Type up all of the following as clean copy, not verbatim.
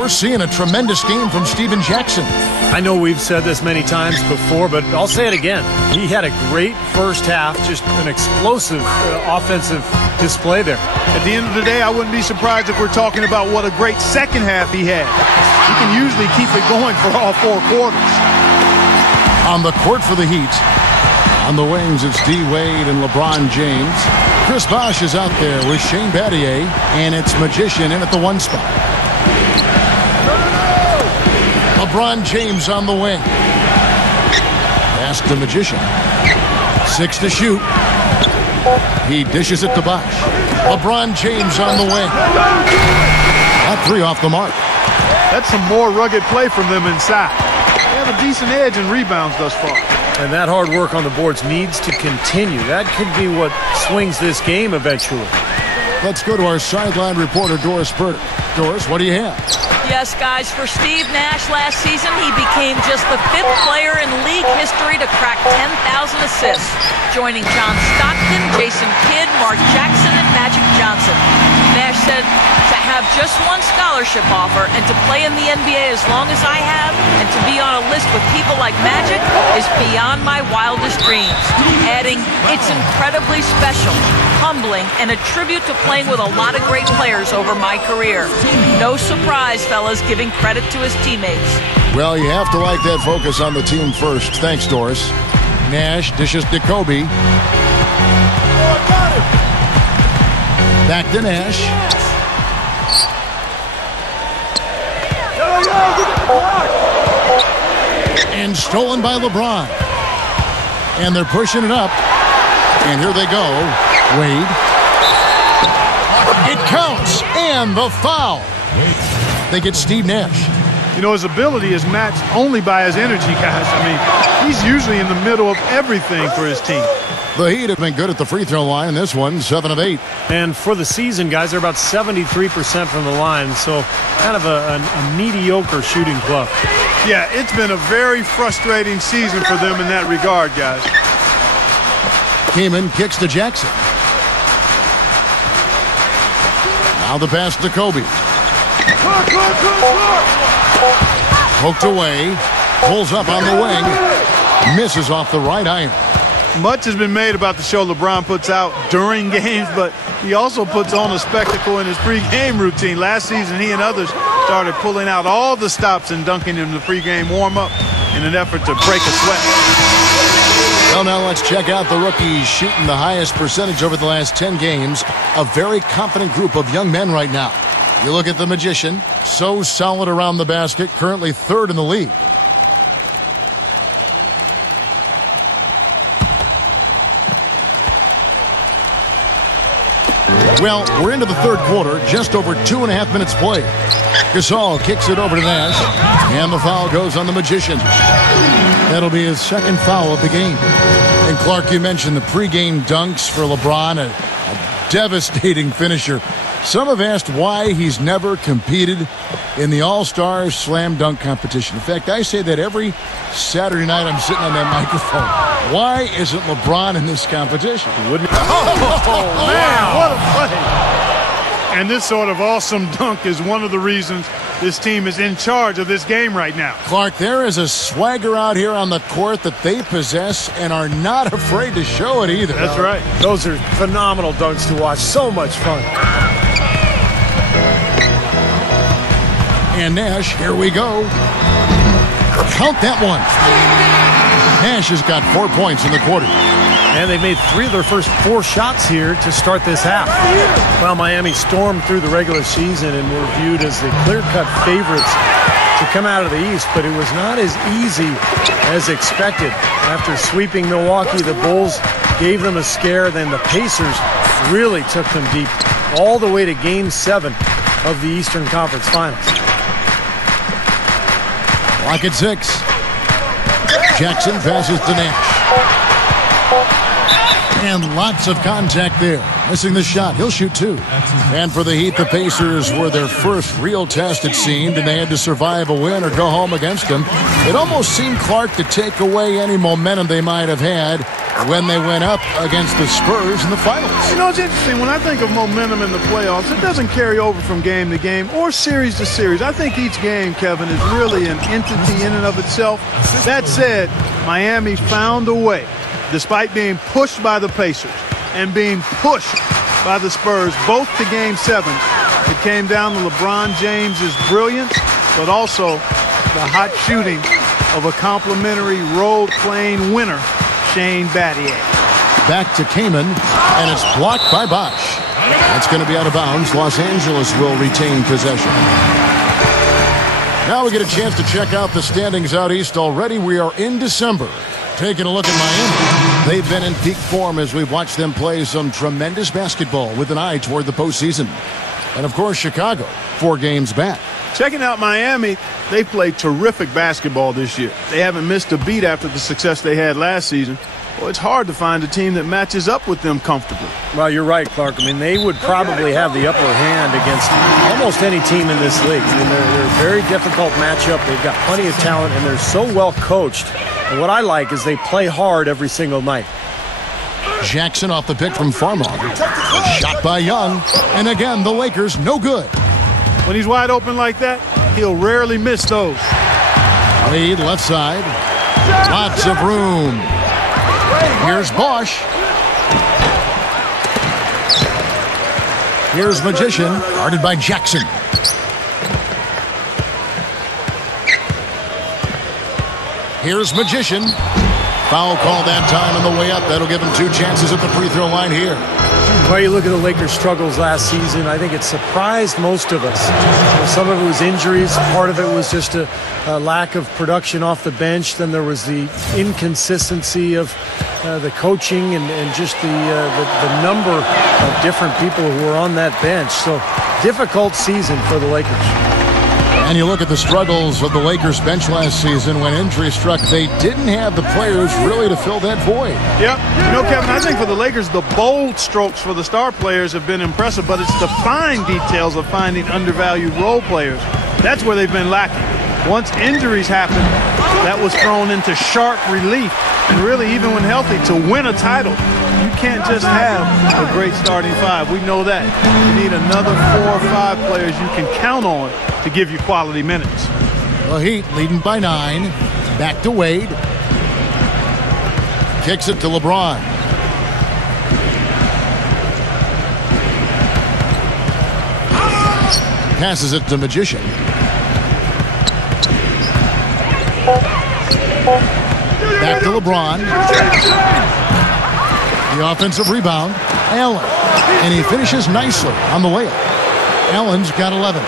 We're seeing a tremendous game from Steven Jackson. I know we've said this many times before, but I'll say it again. He had a great first half, just an explosive offensive display there. At the end of the day, I wouldn't be surprised if we're talking about what a great second half he had. He can usually keep it going for all 4 quarters. On the court for the Heat. On the wings, it's D. Wade and LeBron James. Chris Bosh is out there with Shane Battier, and it's Magician in at the 1 spot. LeBron James on the wing. Pass to Magician. 6 to shoot. He dishes it to Bosh. LeBron James on the wing. That 3 off the mark. That's some more rugged play from them inside. They have a decent edge in rebounds thus far. And that hard work on the boards needs to continue. That could be what swings this game eventually. Let's go to our sideline reporter, Doris Burdick. Doris, what do you have? Yes, guys, for Steve Nash last season, he became just the 5th player in league history to crack 10,000 assists, joining John Stockton, Jason Kidd, Mark Jackson, and Magic Johnson. Nash said to have just 1 scholarship offer and to play in the NBA as long as I have and to be on a list with people like Magic is beyond my wildest dreams. Adding, it's incredibly special, humbling, and a tribute to playing with a lot of great players over my career. No surprise, fellas, giving credit to his teammates. Well, you have to like that focus on the team first. Thanks, Doris. Nash dishes to Kobe. Back to Nash. And stolen by LeBron. And they're pushing it up. And here they go. Wade. It counts. And the foul. They get Steve Nash. You know, his ability is matched only by his energy, guys. I mean, he's usually in the middle of everything for his team. The Heat have been good at the free throw line in this one, 7 of 8. And for the season, guys, they're about 73% from the line, so kind of a mediocre shooting club. Yeah, it's been a very frustrating season for them in that regard, guys. Kaman kicks to Jackson. Now the pass to Kobe. Poked away. Pulls up on the wing. Misses off the right iron. Much has been made about the show LeBron puts out during games, but he also puts on a spectacle in his pregame routine. Last season, he and others started pulling out all the stops and dunking in the pregame warm-up in an effort to break a sweat. Well, now let's check out the rookies shooting the highest percentage over the last 10 games. A very confident group of young men right now. You look at the Magician, so solid around the basket, currently 3rd in the league. Well, we're into the 3rd quarter, just over 2.5 minutes played. Gasol kicks it over to Nash, and the foul goes on the Magician. That'll be his 2nd foul of the game. And Clark, you mentioned the pregame dunks for LeBron, a devastating finisher. Some have asked why he's never competed in the All-Star Slam Dunk competition. In fact, I say that every Saturday night I'm sitting on that microphone. Why isn't LeBron in this competition? Wouldn't Oh, man, what a play. And this sort of awesome dunk is one of the reasons this team is in charge of this game right now. Clark, there is a swagger out here on the court that they possess and are not afraid to show it either. That's right. Those are phenomenal dunks to watch. So much fun. And Nash, here we go. Count that one. Nash has got 4 points in the quarter. And they've made 3 of their first 4 shots here to start this half. Well, Miami stormed through the regular season and were viewed as the clear-cut favorites to come out of the East, but it was not as easy as expected. After sweeping Milwaukee, the Bulls gave them a scare. Then the Pacers really took them deep, all the way to Game 7 of the Eastern Conference Finals. Clock at 6. Jackson passes to Nash. And lots of contact there. Missing the shot. He'll shoot 2. And for the Heat, the Pacers were their first real test, it seemed, and they had to survive a win or go home against them. It almost seemed, Clark, to take away any momentum they might have had when they went up against the Spurs in the finals. You know, it's interesting. When I think of momentum in the playoffs, it doesn't carry over from game to game or series to series. I think each game, Kevin, is really an entity in and of itself. That said, Miami found a way, despite being pushed by the Pacers and being pushed by the Spurs, both to Game 7. It came down to LeBron James's brilliance, but also the hot shooting of a complimentary role-playing winner, Shane Battier. Back to Kaman, and it's blocked by Bosch. That's going to be out of bounds. Los Angeles will retain possession. Now we get a chance to check out the standings out east already. We are in December. Taking a look at Miami. They've been in peak form as we've watched them play some tremendous basketball with an eye toward the postseason. And, of course, Chicago, 4 games back. Checking out Miami, they played terrific basketball this year. They haven't missed a beat after the success they had last season. Well, it's hard to find a team that matches up with them comfortably. Well, you're right, Clark. I mean, they would probably have the upper hand against almost any team in this league. I mean, they're a very difficult matchup. They've got plenty of talent, and they're so well coached. And what I like is they play hard every single night. Jackson off the pick from Farmar. Shot by Young. And again, the Lakers no good. When he's wide open like that, he'll rarely miss those. Wade left side. Lots of room. Here's Bosch. Here's Magician, guarded by Jackson. Here's Magician. Foul call that time on the way up. That'll give him 2 chances at the free throw line here. Well, you look at the Lakers' struggles last season, I think it surprised most of us. Some of it was injuries. Part of it was just a lack of production off the bench. Then there was the inconsistency of the coaching and just the number of different people who were on that bench. So difficult season for the Lakers. And you look at the struggles of the Lakers bench last season. When injury struck, they didn't have the players really to fill that void. Yep. You know, Kevin, I think for the Lakers, the bold strokes for the star players have been impressive, but it's the fine details of finding undervalued role players. That's where they've been lacking. Once injuries happened, that was thrown into sharp relief. And really, even when healthy, to win a title, you can't just have a great starting 5. We know that. You need another 4 or 5 players you can count on to give you quality minutes. The Heat leading by 9. Back to Wade. Kicks it to LeBron. Passes it to Magician. Back to LeBron. The offensive rebound. Allen. And he finishes nicely on the layup. Allen's got 11.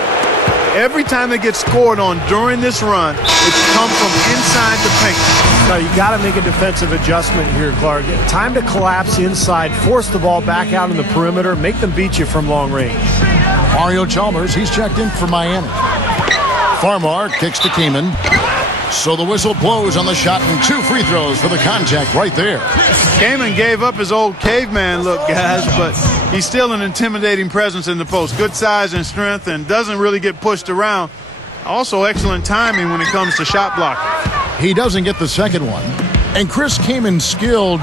Every time they get scored on during this run, it's come from inside the paint. No, you got to make a defensive adjustment here, Clark. Time to collapse inside, force the ball back out in the perimeter, make them beat you from long range. Mario Chalmers, he's checked in for Miami. Farmar kicks to Kaman. So the whistle blows on the shot and 2 free throws for the contact right there. Kaman gave up his old caveman look, guys, but he's still an intimidating presence in the post. Good size and strength and doesn't really get pushed around. Also excellent timing when it comes to shot blocking. He doesn't get the second one. And Chris Kaman skilled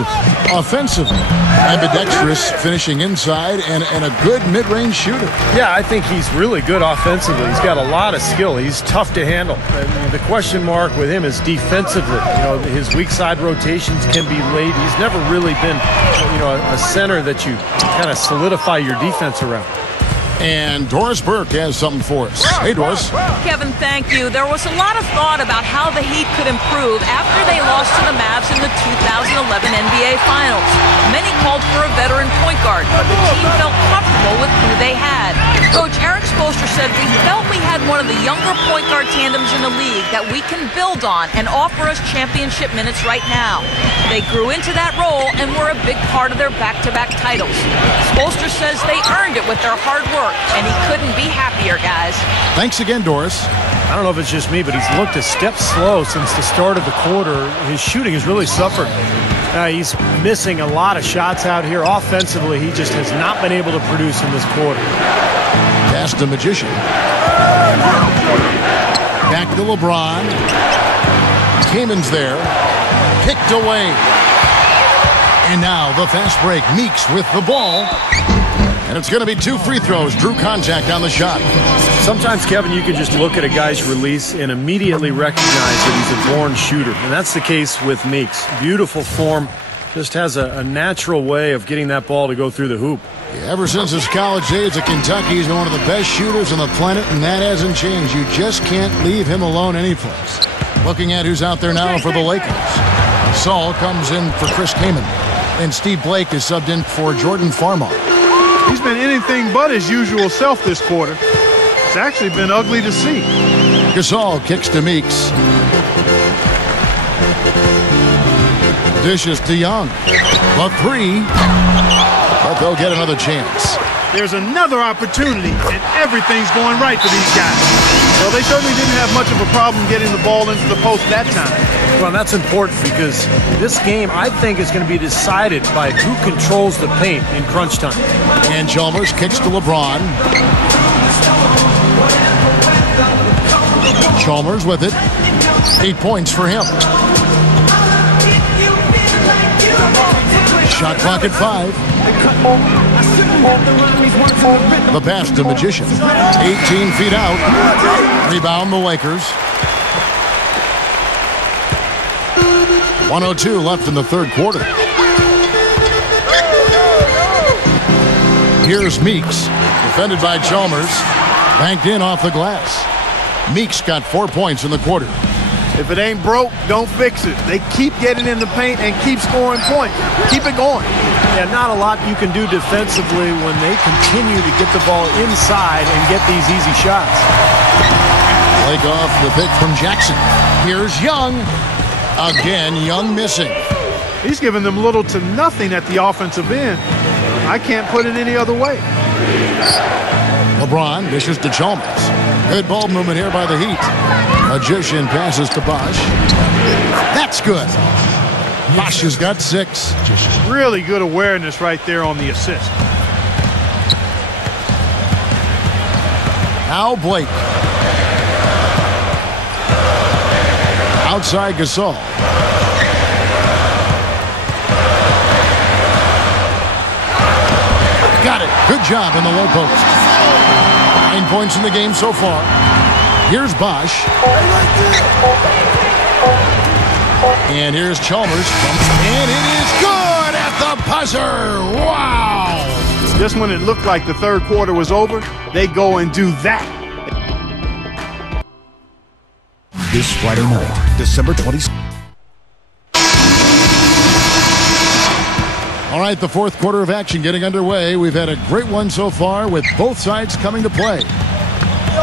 offensively. Ambidextrous, finishing inside, and a good mid-range shooter. Yeah, I think he's really good offensively. He's got a lot of skill. He's tough to handle. And the question mark with him is defensively. You know, his weak side rotations can be late. He's never really been, you know, a center that you kind of solidify your defense around. And Doris Burke has something for us. Hey, Doris. Kevin, thank you. There was a lot of thought about how the Heat could improve after they lost to the Mavs in the 2011 NBA Finals. Many called for a veteran point guard, but the team felt comfortable with who they had. Coach Eric Spoelstra said, "We felt we had one of the younger point guard tandems in the league that we can build on and offer us championship minutes right now. They grew into that role and were a big part of their back-to-back titles. Spoelstra says they earned it with their hard work, and he couldn't be happier, guys. Thanks again, Doris. I don't know if it's just me, but he's looked a step slow since the start of the quarter. His shooting has really suffered. He's missing a lot of shots out here. Offensively, he just has not been able to produce in this quarter. Pass to Magician. Back to LeBron. Kamen's there. Kicked away. And now the fast break. Meeks with the ball. And it's going to be 2 free throws. Drew contact on the shot. Sometimes, Kevin, you can just look at a guy's release and immediately recognize that he's a born shooter. And that's the case with Meeks. Beautiful form. Just has a natural way of getting that ball to go through the hoop. Ever since his college days at Kentucky, he's been one of the best shooters on the planet, and that hasn't changed. You just can't leave him alone anyplace. Looking at who's out there now for the Lakers. Saul comes in for Chris Kaman. And Steve Blake is subbed in for Jordan Farmar. He's been anything but his usual self this quarter. It's actually been ugly to see. Gasol kicks to Meeks. Dishes to Young. A 3. But they'll get another chance. There's another opportunity, and everything's going right for these guys. Well, they certainly didn't have much of a problem getting the ball into the post that time. Well, that's important because this game, I think, is going to be decided by who controls the paint in crunch time. And Chalmers kicks to LeBron. Chalmers with it. 8 points for him. Shot clock at 5. The pass to Magician. 18 feet out. Rebound the Lakers. 1:02 left in the third quarter. Here's Meeks. Defended by Chalmers. Banked in off the glass. Meeks got 4 points in the quarter. If it ain't broke, don't fix it. They keep getting in the paint and keep scoring points. Keep it going. Yeah, not a lot you can do defensively when they continue to get the ball inside and get these easy shots. Blake off the pick from Jackson. Here's Young. Again, Young missing. He's given them little to nothing at the offensive end. I can't put it any other way. LeBron dishes to Chalmers. Good ball movement here by the Heat. Magician passes to Bosch. That's good. Bosch has got 6. Really good awareness right there on the assist. Now Blake. Outside Gasol. Got it. Good job in the low post. 9 points in the game so far. Here's Bosch. And here's Chalmers. And it is good at the buzzer. Wow. Just when it looked like the third quarter was over, they go and do that. This Friday night, December 26th. All right, the fourth quarter of action getting underway. We've had a great one so far with both sides coming to play.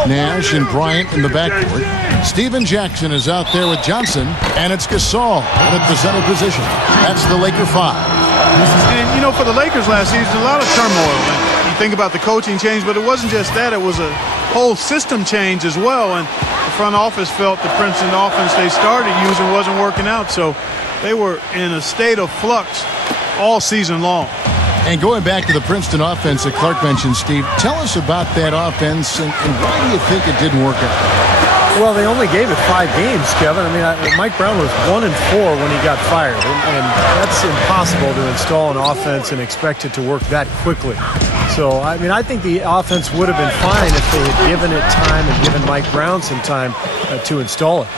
Nash and Bryant in the backcourt. Steven Jackson is out there with Johnson, and it's Gasol at the center position. That's the Laker 5. And, you know, for the Lakers last season, a lot of turmoil. And you think about the coaching change, but it wasn't just that. It was a whole system change as well. And the front office felt the Princeton offense they started using wasn't working out. So they were in a state of flux all season long. And going back to the Princeton offense that Clark mentioned, Steve, tell us about that offense and why do you think it didn't work out? Well, they only gave it 5 games, Kevin. I mean, Mike Brown was 1-4 when he got fired, and that's impossible to install an offense and expect it to work that quickly. So, I mean, I think the offense would have been fine if they had given it time and given Mike Brown some time to install it.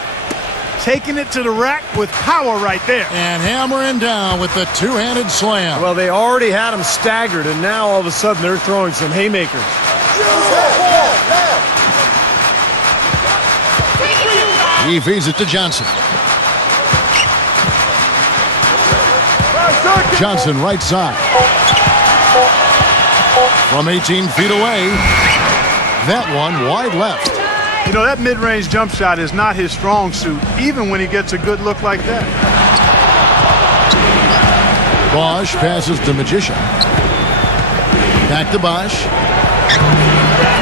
Taking it to the rack with power right there. And hammering down with the two-handed slam. Well, they already had him staggered, and now all of a sudden they're throwing some haymakers. He feeds it to Johnson. Johnson right side. From 18 feet away. That one wide left. You know, that mid-range jump shot is not his strong suit, even when he gets a good look like that. Bosch passes to Magician. Back to Bosch.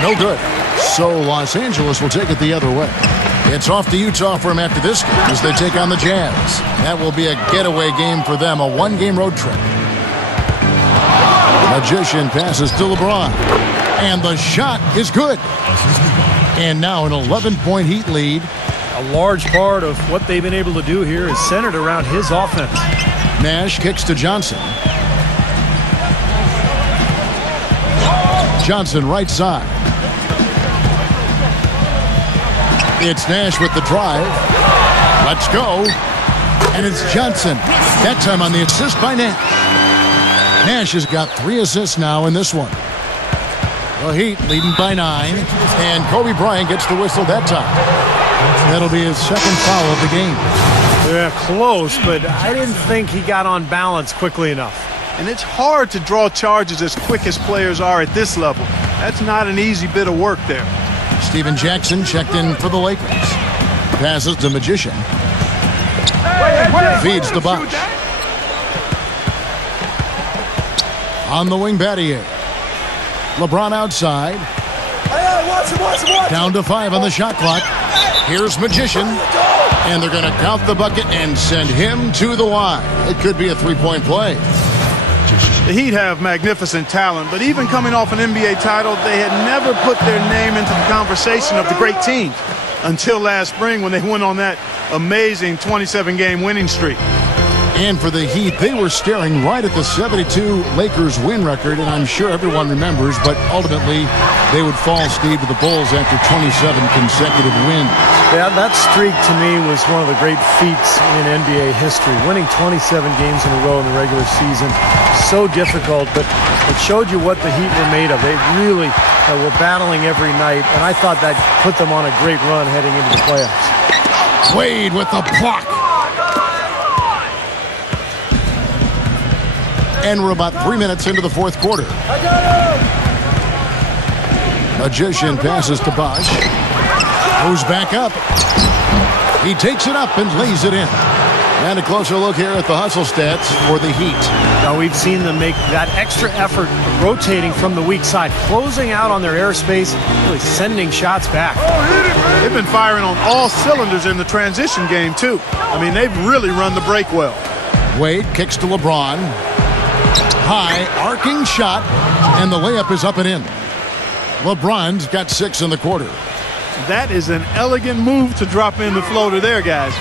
No good. So Los Angeles will take it the other way. It's off to Utah for him after this game as they take on the Jazz. That will be a getaway game for them, a one-game road trip. Magician passes to LeBron. And the shot is good. And now an 11-point Heat lead. A large part of what they've been able to do here is centered around his offense. Nash kicks to Johnson. Johnson right side. It's Nash with the drive. Let's go. And it's Johnson. That time on the assist by Nash. Nash has got 3 assists now in this one. The Heat leading by 9. And Kobe Bryant gets the whistle that time. That'll be his second foul of the game. Yeah, close, but I didn't think he got on balance quickly enough. And it's hard to draw charges as quick as players are at this level. That's not an easy bit of work there. Steven Jackson checked in for the Lakers. Passes to Magician. Feeds to Bosch. On the wing, Battier. LeBron outside. Down to 5 on the shot clock. Here's Magician. And they're going to count the bucket and send him to the line. It could be a 3-point play. The Heat have magnificent talent, but even coming off an NBA title, they had never put their name into the conversation of the great teams until last spring when they went on that amazing 27-game winning streak. And for the Heat, they were staring right at the 72 Lakers win record, and I'm sure everyone remembers, but ultimately they would fall, Steve, to the Bulls after 27 consecutive wins. Yeah, that streak to me was one of the great feats in NBA history. Winning 27 games in a row in the regular season, so difficult, but it showed you what the Heat were made of. They really were battling every night, and I thought that put them on a great run heading into the playoffs. Wade with the block. And we're about 3 minutes into the fourth quarter. Magician passes to Bosch. Goes back up. He takes it up and lays it in. And a closer look here at the hustle stats for the Heat. Now we've seen them make that extra effort rotating from the weak side, closing out on their airspace, really sending shots back. They've been firing on all cylinders in the transition game, too. I mean, they've really run the break well. Wade kicks to LeBron. High, arcing shot, and the layup is up and in. LeBron's got 6 in the quarter. That is an elegant move to drop in the floater there, guys.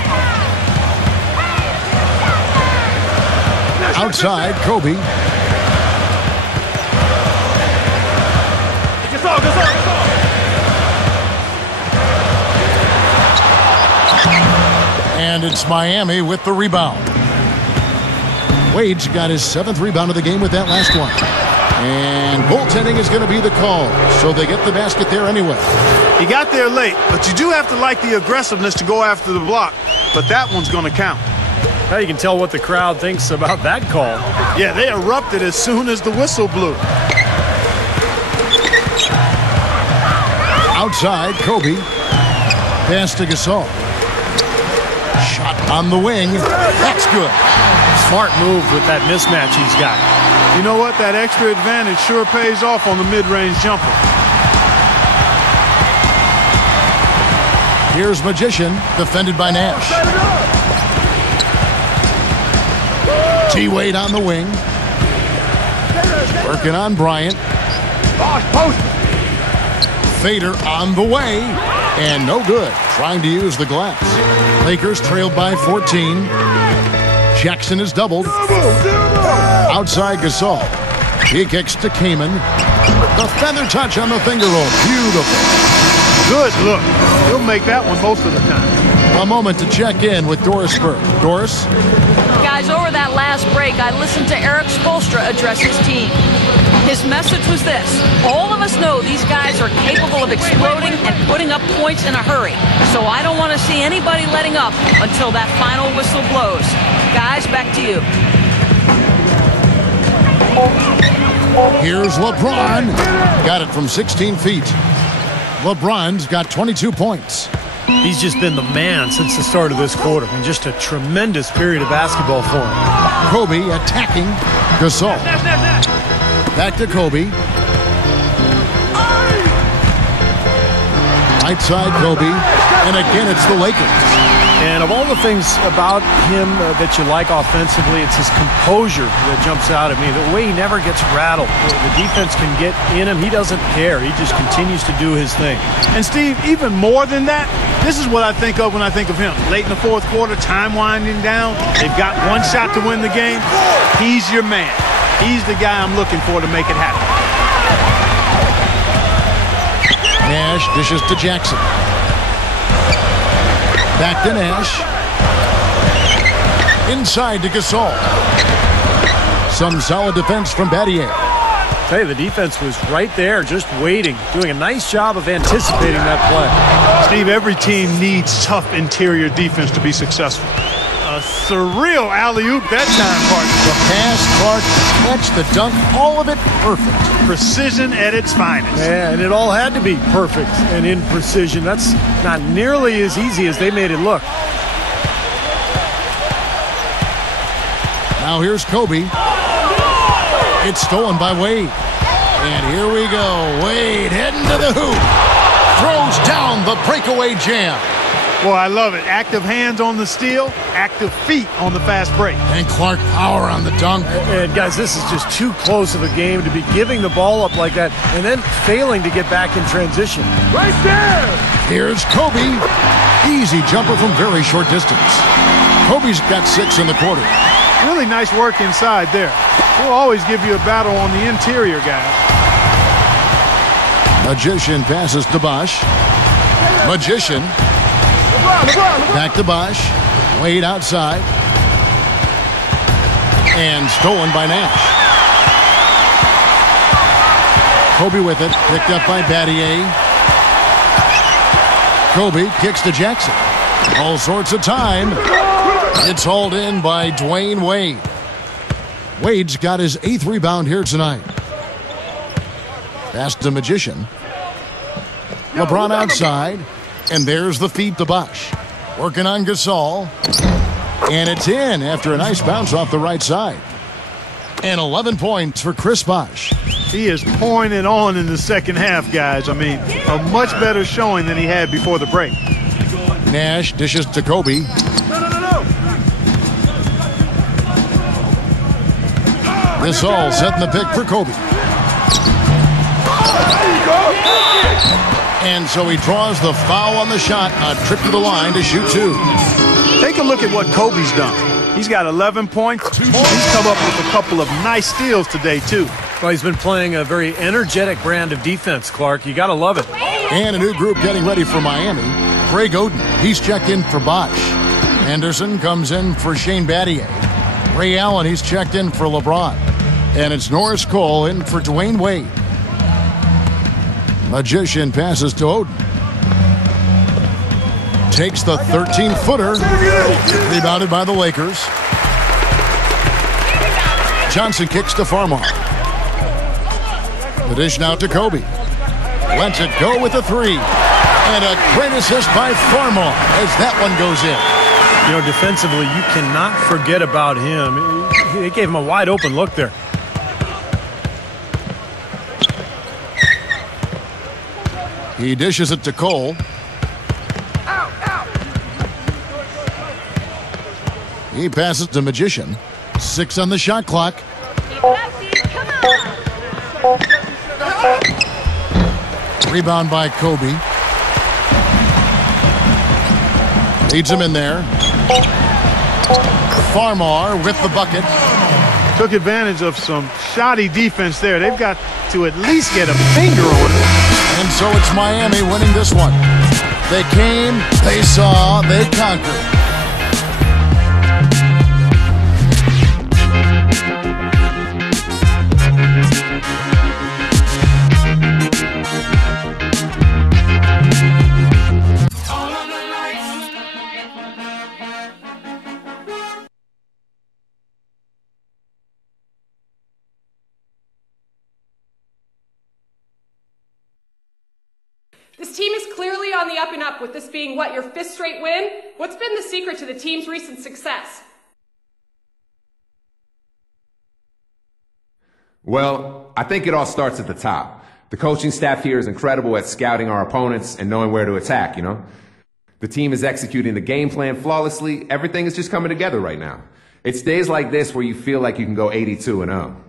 Outside, Kobe. And it's Miami with the rebound. Wade's got his 7th rebound of the game with that last one. And goaltending is going to be the call, so they get the basket there anyway. He got there late, but you do have to like the aggressiveness to go after the block. But that one's going to count. Now you can tell what the crowd thinks about that call. Yeah, they erupted as soon as the whistle blew. Outside, Kobe. Pass to Gasol. Shot on the wing. That's good. Smart move with that mismatch he's got. You know what? That extra advantage sure pays off on the mid-range jumper. Here's Magician, defended by Nash. T-Wade on the wing. Working on Bryant. Fader on the way. And no good. Trying to use the glass. Lakers trailed by 14. Jackson is doubled. Outside Gasol. He kicks to Kaman. The feather touch on the finger roll. Beautiful. Good look. He'll make that one most of the time. A moment to check in with Doris Burke. Doris? Guys, over that last break, I listened to Eric Spoelstra address his team. His message was this: all of us know these guys are capable of exploding and putting up points in a hurry. So I don't want to see anybody letting up until that final whistle blows. Guys, back to you. Here's LeBron. Got it from 16 feet. LeBron's got 22 points. He's just been the man since the start of this quarter. And just a tremendous period of basketball for him. Kobe attacking Gasol. Back to Kobe. Right side Kobe. And again, it's the Lakers. And of all the things about him that you like offensively, it's his composure that jumps out at me. The way he never gets rattled. The defense can get in him. He doesn't care. He just continues to do his thing. And, Steve, even more than that, this is what I think of when I think of him. Late in the fourth quarter, time winding down. They've got one shot to win the game. He's your man. He's the guy I'm looking for to make it happen. Nash dishes to Jackson. Back to Nash. Inside to Gasol. Some solid defense from Battier. Hey, the defense was right there, just waiting, doing a nice job of anticipating that play. Steve, every team needs tough interior defense to be successful. A surreal alley-oop that time, partner. The pass, Clark, catch, the dunk, all of it perfect. Precision at its finest. Yeah, and it all had to be perfect and in precision. That's not nearly as easy as they made it look. Now here's Kobe. It's stolen by Wade. And here we go. Wade heading to the hoop. Throws down the breakaway jam. Boy, I love it. Active hands on the steal, active feet on the fast break. And Clark power on the dunk. And guys, this is just too close of a game to be giving the ball up like that and then failing to get back in transition. Right there! Here's Kobe. Easy jumper from very short distance. Kobe's got 6 in the quarter. Really nice work inside there. We'll always give you a battle on the interior, guys. Magician passes to Bosh. Magician. Back to Bosh. Wade outside. And stolen by Nash. Kobe with it. Picked up by Battier. Kobe kicks to Jackson. All sorts of time. It's hauled in by Dwayne Wade. Wade's got his 8th rebound here tonight. Pass to Magician. LeBron outside. And there's the feed to Bosh. Working on Gasol. And it's in after a nice bounce off the right side. And 11 points for Chris Bosh. He is pouring it on in the second half, guys. I mean, a much better showing than he had before the break. Nash dishes to Kobe. This all setting the pick for Kobe. And so he draws the foul on the shot. A trip to the line to shoot 2. Take a look at what Kobe's done. He's got 11 points. He's come up with a couple of nice steals today, too. Well, he's been playing a very energetic brand of defense, Clark. You got to love it. And a new group getting ready for Miami. Craig Oden, he's checked in for Bosh. Anderson comes in for Shane Battier. Ray Allen, he's checked in for LeBron. And it's Norris Cole in for Dwayne Wade. Magician passes to Oden. Takes the 13-footer. Rebounded by the Lakers. Johnson kicks to Farmar. The dish now to Kobe. Lets it go with a 3. And a great assist by Farmar as that one goes in. You know, defensively, you cannot forget about him. He gave him a wide open look there. He dishes it to Cole. He passes to Magician. 6 on the shot clock. Rebound by Kobe. Leads him in there. Farmar with the bucket. Took advantage of some shoddy defense there. They've got to at least get a finger on it. And so it's Miami winning this one. They came, they saw, they conquered. This team on the up and up with this being, your fifth straight win? What's been the secret to the team's recent success? Well, I think it all starts at the top. The coaching staff here is incredible at scouting our opponents and knowing where to attack, The team is executing the game plan flawlessly. Everything is just coming together right now. It's days like this where you feel like you can go 82-0.